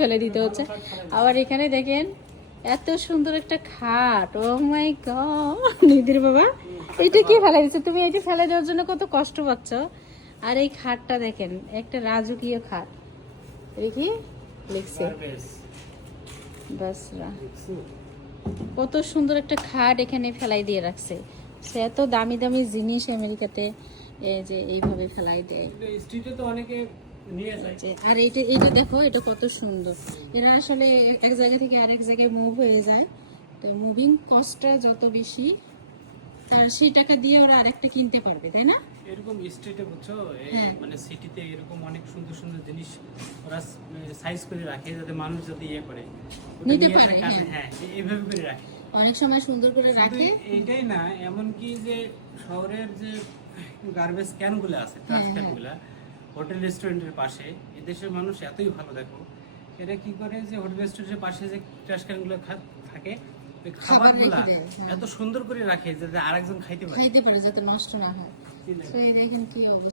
ফেলে দিতে হচ্ছে। আবার এখানে দেখেন এত সুন্দর একটা খাট, ও মাই গড। নিধির বাবা এটা কি ফেলে দিচ্ছে? তুমি এটা ফেলে দেওয়ার জন্য কত কষ্ট পাচ্ছ। আর এই খাটটা দেখেন, একটা রাজকীয় খাট, দেখি লিখছে বাসরা। কত সুন্দর একটা খাট এখানে ফেলাই দিয়ে রাখছে। সে এত দামি দামি জিনিস আমেরিকাতে এই যে এইভাবে ফেলাই দেয়। স্ট্রিটে তো অনেকে নিয়ে যায়। আর এইটা দেখো, এটা কত সুন্দর। এরা আসলে এক জায়গা থেকে আরেক জায়গায় মুভ হয়ে যায়, তো মুভিং কস্টটা যত বেশি তার সেই টাকা দিয়ে ওরা আরেকটা কিনতে পারবে, তাই না? এরকম স্ট্রিটে বুঝছো, হ্যাঁ। মানে সিটিতে এরকম অনেক সুন্দর সুন্দর জিনিস ওরা সাইজ করে রাখে, যাতে মানুষ যাতে ইয়ে করে ওটা নিতে নিয়ে পারে, থাকে। হ্যাঁ। হ্যাঁ, এইভাবে করে রাখে। অনেক সময় সুন্দর করে শুধু রাখে। এইটাই না, এমনকি যে শহরের যে গার্বেজ ক্যানগুলো আছে, ট্রাশ হ্যাঁ, ক্যানগুলা হোটেল রেস্টুরেন্টের পাশে, এদেশের মানুষ এতই ভালো দেখো, এরা কি করে যে হোটেল রেস্টুরেন্টের পাশে যে ট্রাশ ক্যানগুলো থাকে, ওই খাবার খাবারগুলা রেখে দেয়, হ্যাঁ। এত সুন্দর করে রাখে যাতে আরেকজন খাইতে পারে। যাতে নষ্ট না হয়। তো এই দেখেন কি অবস্থা।